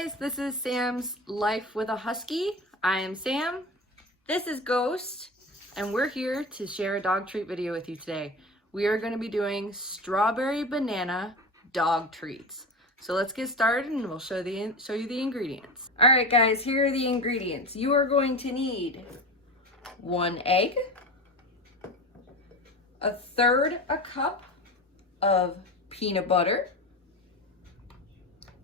guys, this is Sam's Life with a Husky. I am Sam, this is Ghost, and we're here to share a dog treat video with you today. We are going to be doing strawberry banana dog treats. So let's get started and we'll show you the ingredients. Alright guys, here are the ingredients. You are going to need 1 egg, 1/3 cup of peanut butter,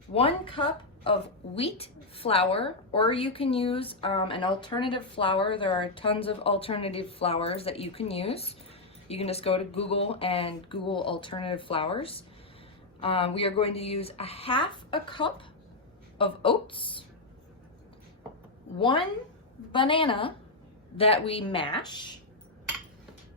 1 cup of wheat flour, or you can use an alternative flour. There are tons of alternative flours that you can use. You can just go to Google and Google alternative flours. We are going to use 1/2 cup of oats, 1 banana that we mash,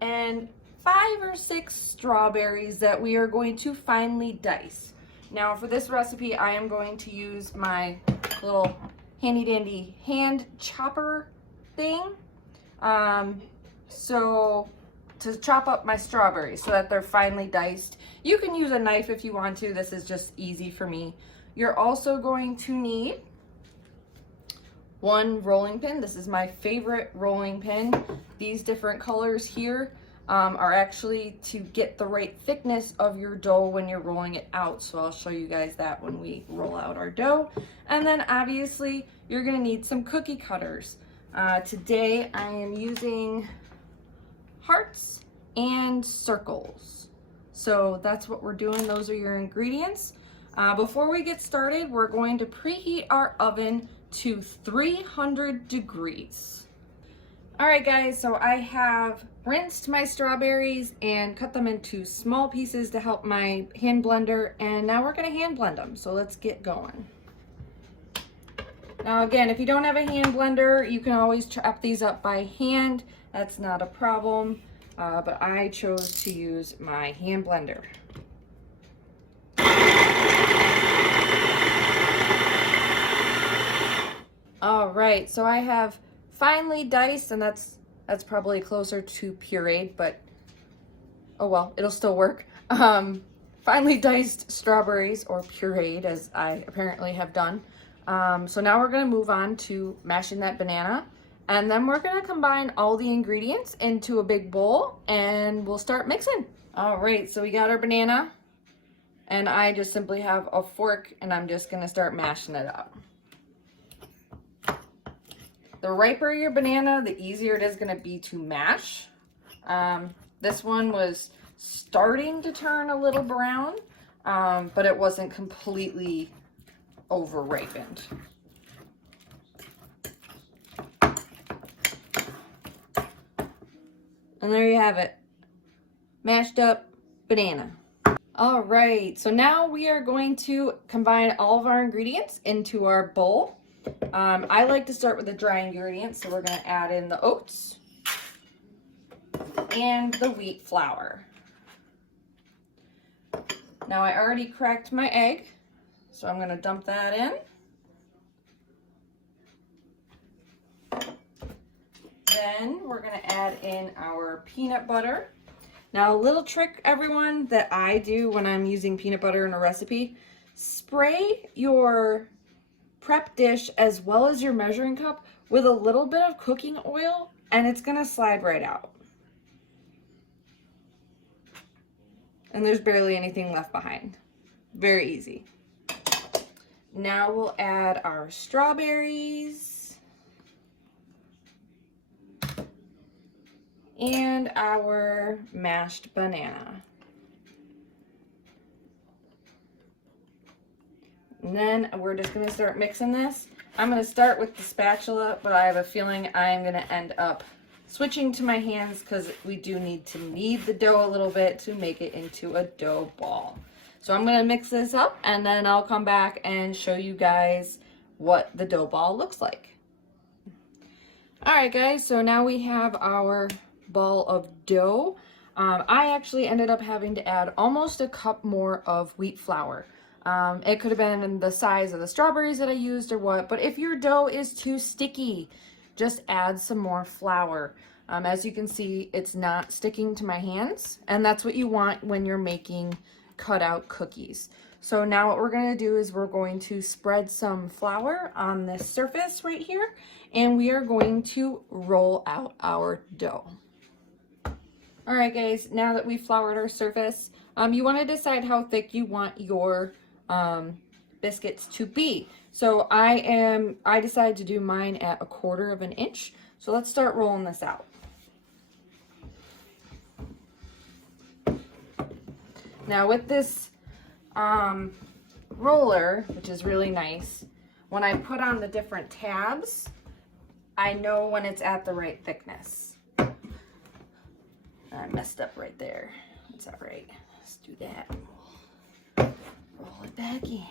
and 5 or 6 strawberries that we are going to finely dice. Now for this recipe, I am going to use my little handy dandy hand chopper thing. To chop up my strawberries so that they're finely diced. You can use a knife if you want to. This is just easy for me. You're also going to need 1 rolling pin. This is my favorite rolling pin. These different colors here are actually to get the right thickness of your dough when you're rolling it out. So I'll show you guys that when we roll out our dough. And then obviously you're gonna need some cookie cutters. Today I am using hearts and circles. So that's what we're doing. Those are your ingredients. Before we get started, we're going to preheat our oven to 300 degrees. All right guys, so I have rinsed my strawberries and cut them into small pieces to help my hand blender, and now we're gonna hand blend them. So let's get going. Now again, if you don't have a hand blender, you can always chop these up by hand. That's not a problem, but I chose to use my hand blender. All right, so I have finely diced, and that's probably closer to pureed, but oh well, it'll still work. Finely diced strawberries, or pureed as I apparently have done. So now we're gonna move on to mashing that banana, and then we're gonna combine all the ingredients into a big bowl and we'll start mixing. All right, so we got our banana, and I just simply have a fork and I'm just gonna start mashing it up. The riper your banana, the easier it is going to be to mash. This one was starting to turn a little brown, but it wasn't completely over ripened. And there you have it, mashed up banana. All right, so now we are going to combine all of our ingredients into our bowl. I like to start with the dry ingredients, so we're going to add in the oats and the wheat flour. Now I already cracked my egg, so I'm going to dump that in. Then we're going to add in our peanut butter. Now a little trick, everyone, that I do when I'm using peanut butter in a recipe: spray your prep dish as well as your measuring cup with a little bit of cooking oil, and it's gonna slide right out. And there's barely anything left behind. Very easy. Now we'll add our strawberries and our mashed banana. And then we're just going to start mixing this. I'm going to start with the spatula, but I have a feeling I'm going to end up switching to my hands because we do need to knead the dough a little bit to make it into a dough ball. So I'm going to mix this up, and then I'll come back and show you guys what the dough ball looks like. All right guys, so now we have our ball of dough. I actually ended up having to add almost a cup more of wheat flour. It could have been the size of the strawberries that I used or what, but if your dough is too sticky, just add some more flour. As you can see, it's not sticking to my hands, and that's what you want when you're making cutout cookies. So now what we're going to do is we're going to spread some flour on this surface right here, and we are going to roll out our dough. All right, guys, now that we've floured our surface, you want to decide how thick you want your biscuits to be. So I decided to do mine at 1/4 of an inch. So let's start rolling this out. Now with this roller, which is really nice, when I put on the different tabs, I know when it's at the right thickness. I messed up right there. That's all right. Let's do that. Roll it back in.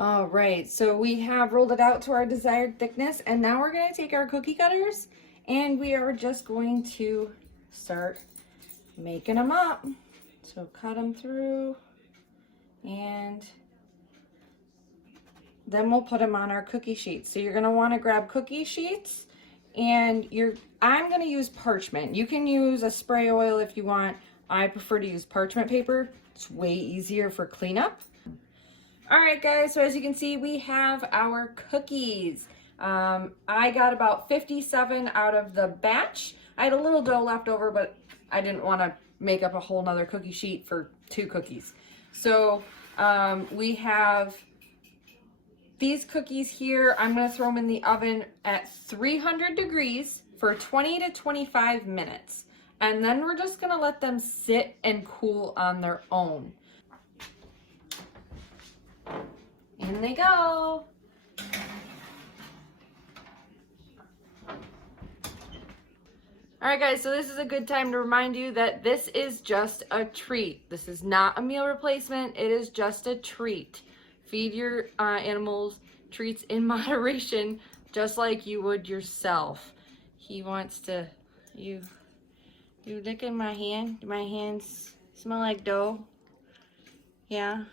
All right, so we have rolled it out to our desired thickness, and now we're going to take our cookie cutters and we are just going to start making them up. So cut them through, and then we'll put them on our cookie sheets. So you're going to want to grab cookie sheets, and I'm going to use parchment. You can use a spray oil if you want. I prefer to use parchment paper. It's way easier for cleanup. All right, guys, so as you can see, we have our cookies. I got about 57 out of the batch. I had a little dough left over, but I didn't want to make up a whole nother cookie sheet for 2 cookies. So we have these cookies here. I'm going to throw them in the oven at 300 degrees for 20 to 25 minutes. And then we're just going to let them sit and cool on their own. In they go. All right, guys, so this is a good time to remind you that this is just a treat. This is not a meal replacement. It is just a treat. Feed your animals treats in moderation, just like you would yourself. He wants to, you licking my hand? Do my hands smell like dough? Yeah.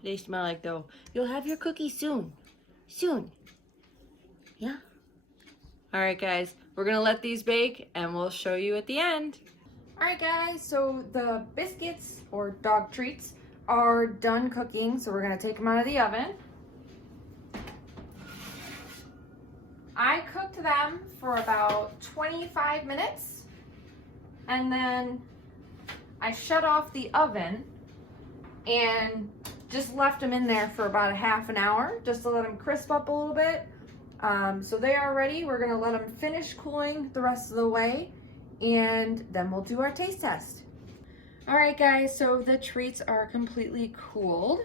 They smell like dough. You'll have your cookie soon. Soon. Yeah? Alright, guys. We're going to let these bake, and we'll show you at the end. Alright, guys. So the biscuits, or dog treats, are done cooking. So we're going to take them out of the oven. I cooked them for about 25 minutes. And then I shut off the oven and just left them in there for about a half an hour just to let them crisp up a little bit. So they are ready. We're going to let them finish cooling the rest of the way, and then we'll do our taste test. All right, guys, so the treats are completely cooled.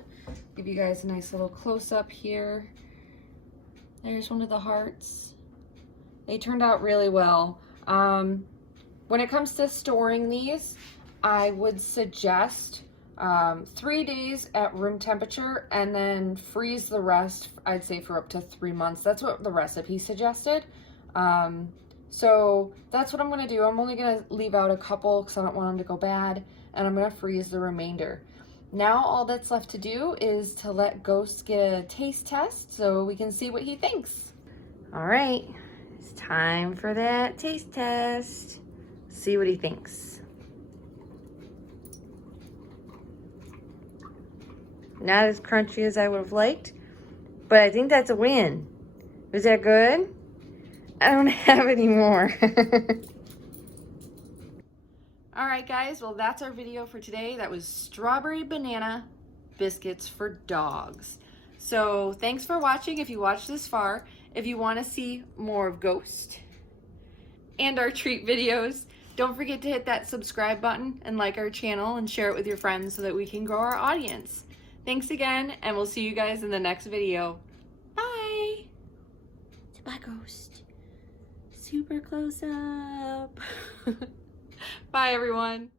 Give you guys a nice little close-up here. There's one of the hearts. They turned out really well. When it comes to storing these, I would suggest 3 days at room temperature, and then freeze the rest, I'd say, for up to 3 months. That's what the recipe suggested. So that's what I'm going to do. I'm only going to leave out a couple because I don't want them to go bad, and I'm going to freeze the remainder. Now all that's left to do is to let Ghost get a taste test so we can see what he thinks. All right, it's time for that taste test. See what he thinks. Not as crunchy as I would have liked, but I think that's a win. Was that good? I don't have any more. All right, guys, well, that's our video for today. That was strawberry banana biscuits for dogs. So thanks for watching if you watched this far. If you want to see more of Ghost and our treat videos, don't forget to hit that subscribe button and like our channel and share it with your friends so that we can grow our audience. Thanks again, and we'll see you guys in the next video. Bye! Bye, Ghost. Super close up. Bye, everyone.